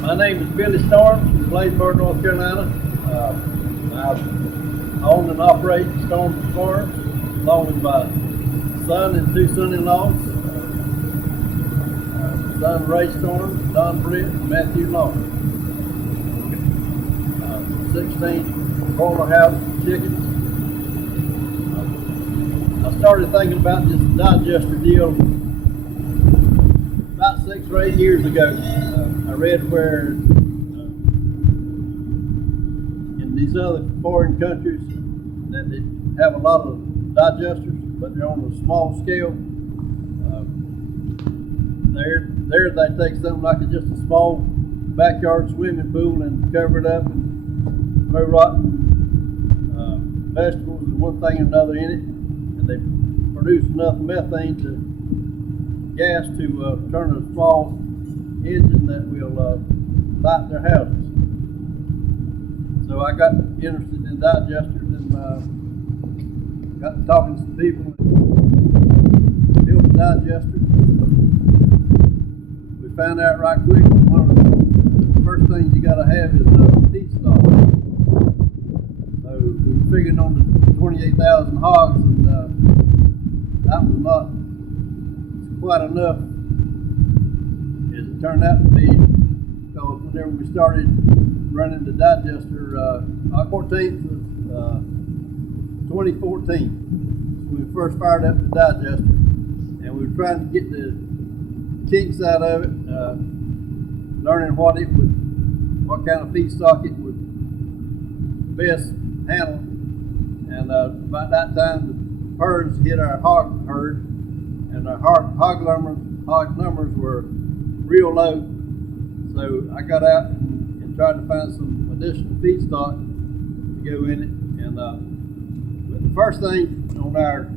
My name is Billy Storm from Bladensburg, North Carolina. I own and operate Storm Farms along with my son and two son-in-laws. Son Ray Storm, Don Britt, and Matthew Long. 16 porterhouse chickens. I started thinking about this digester deal about 6 or 8 years ago. I read where in these other foreign countries that they have a lot of digesters, but they're on a small scale. There they take something like just a small backyard swimming pool and cover it up and throw rotten vegetables and one thing and another in it, and they produce enough methane to gas to turn a small engine that will light their houses. So I got interested in digesters and got to talking to some people and built a digester. We found out right quick one of the first things you got to have is feedstock. So we figured on the 28,000 hogs, and that was not quite enough as it turned out to be, because whenever we started running the digester, October 14th of 2014, when we first fired up the digester, and we were trying to get the kinks out of it, learning what kind of feedstock it would best handle. And about that time, the birds hit our hog herd, and our hog numbers were real low. So I got out and tried to find some additional feedstock to go in it. And but the first thing on our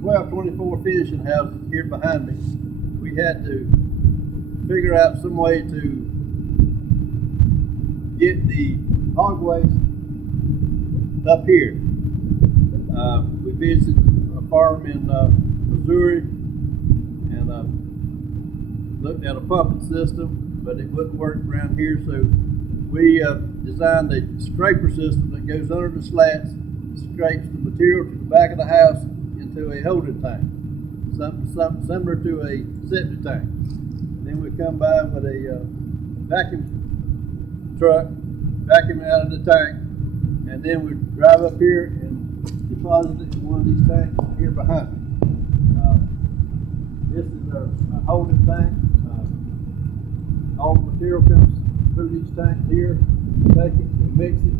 1224 finishing houses here behind me, we had to figure out some way to get the hog waste up here. We visited a farm in Missouri and looked at a pumping system, but it wouldn't work around here, so we designed a scraper system that goes under the slats, scrapes the material to the back of the house into a holding tank, something similar to a septic tank. And then we come by with a vacuum truck, vacuum it out of the tank, and then we drive up here and deposit it in one of these tanks here behind me. This is a holding tank. All the material comes through these tanks here. We take it, we mix it.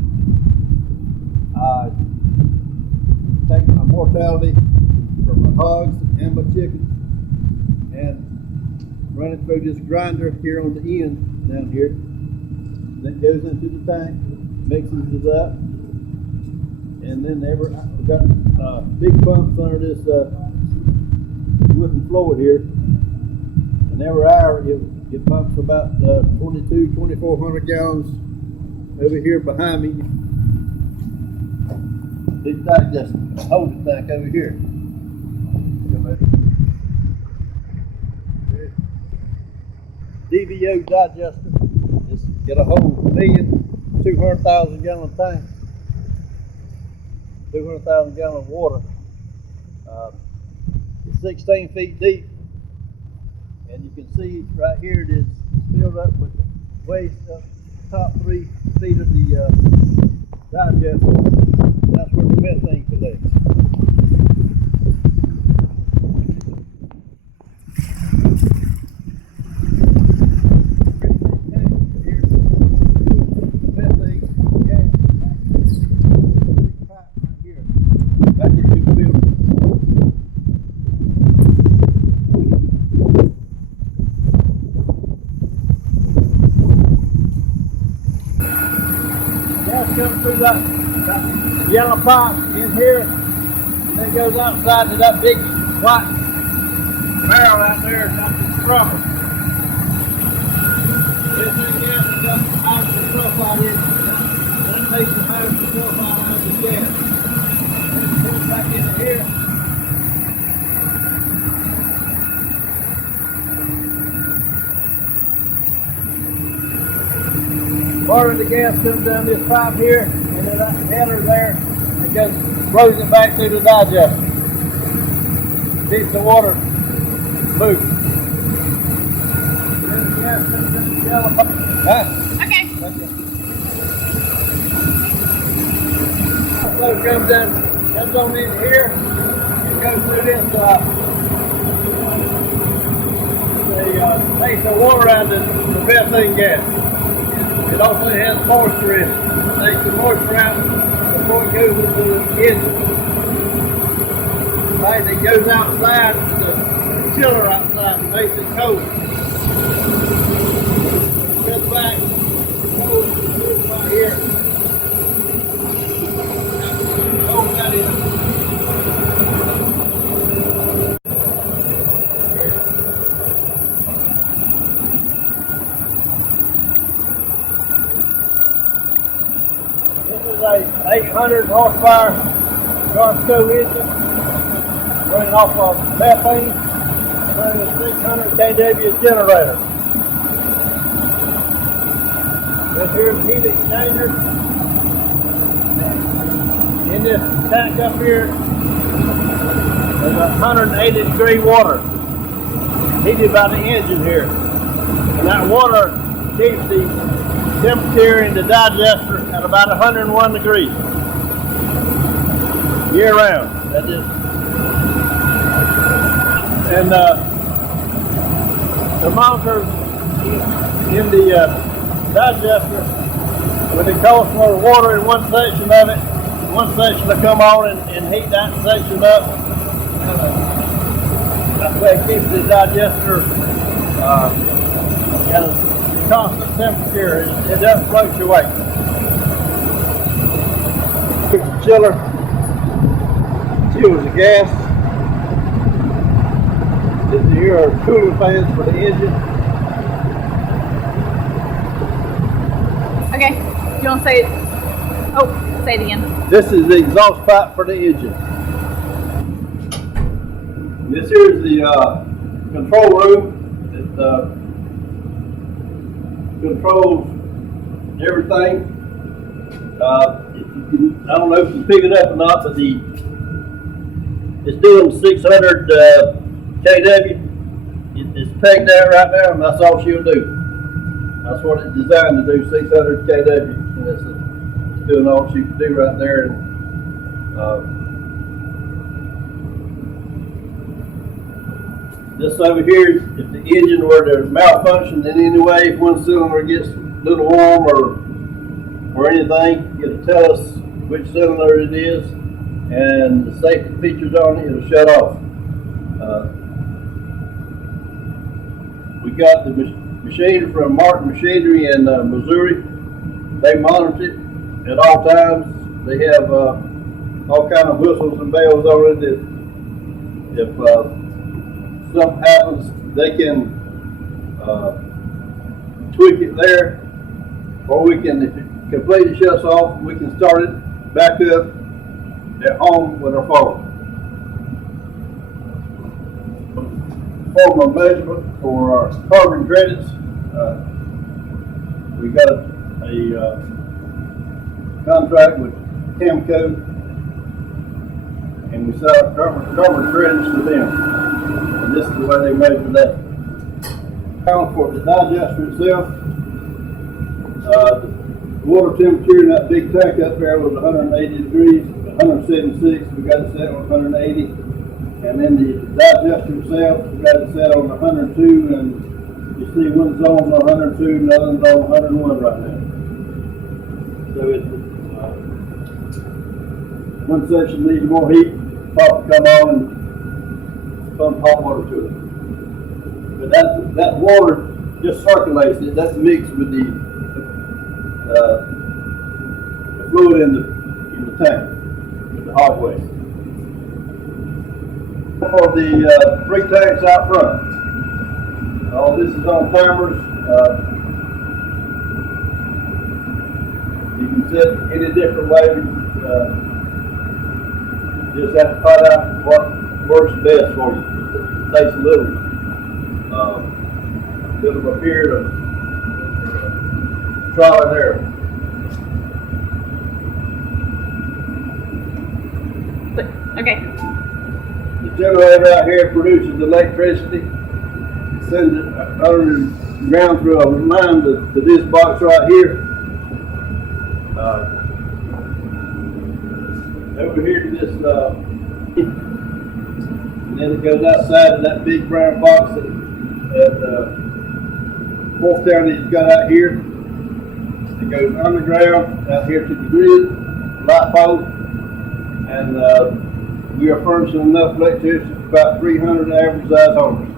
Take my mortality from my hogs and my chickens and run it through this grinder here on the end down here. Then it goes into the tank, mixes it up, and then we've got big pumps under this wooden floor here, and every hour it pumps about 2,400 gallons over here behind me. This digester holding tank over here. DVO digester. Just get a whole 1,200,000 gallon tank, 200,000 gallon of water. It's 16 feet deep, and you can see right here it is filled up with the waste of the top 3 feet of the digester. That's where the methane collects. Comes through that yellow pipe in here, and then goes outside to that big white barrel out there. That's the scrubber. This thing there has got hydrogen sulfide in it. That takes the hydrogen sulfide out of the gas. Then it goes back into here. Part of the gas comes down this pipe here, and then that header there, it goes, blows it back through the digester. Keeps the water moving. Then the gas comes down the yellow pipe. Okay. Flow comes on in here, and goes through this, takes the water out of the methane gas. It also has moisture in it. It takes the moisture out before it goes into the engine. Right, it goes outside to the chiller outside and makes it cold. Just back, cold, right here. Cold that is. This is a 800 horsepower Garsco engine running off of methane, running a 600 kW generator. This here's the heat exchanger. In this tank up here, there's 180 degree water heated by the engine here. And that water keeps the temperature in the digester at about 101 degrees year round. That is, and the monitor in the digester, when it calls for water in one section of it, one section will come on and heat that section up. That way it keeps the digester at a constant temperature. It doesn't fluctuate. Here's the chiller. Chills the gas. This here are cooling fans for the engine. Okay. Do you want to say it? Oh, say it again. This is the exhaust pipe for the engine. This here is the control room. It controls everything. I don't know if you can pick it up or not, but it's doing 600 kW. It's pegged out right now, and that's all she'll do. That's what it's designed to do, 600 kW. And it's doing all she can do right there. And, this over here, if the engine were to malfunction in any way, if one cylinder gets a little warm or anything, it'll tell us which cylinder it is, and the safety features on it, it'll shut off. We got the machine from Martin Machinery in Missouri. They monitor it at all times. They have all kind of whistles and bells on it. If something happens, they can tweak it there, or we can, if it completely shuts off, we can start it back up at home with our phone. Form of measurement for our carbon credits. We got a contract with Camco, and we sell carbon credits to them. And this is the way they measure that. Now for the digester itself, the water temperature in that big tank up there was 180 degrees, 176. We got it set on 180. And then the digester itself, we got it set on 102. And you see one zone's on 102 and the other's on 101 right now. So it's one section needs more heat, pop will come on and pump hot water to it. But that water just circulates, it doesn't mix with the fluid in the tank, with the hot waste. For the 3 tanks out front, all this is on timers. You can set any different way. Just have to find out what works best for you. It takes a little of a period of trolley there. Okay. The generator out here produces electricity. It sends it underground through a line to this box right here. Over here to this, and then it goes outside of that big brown box that Fourth County's got out here. It goes underground out here to the grid, light pole, and we are furnishing enough electricity for about 300 average size homes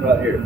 right here.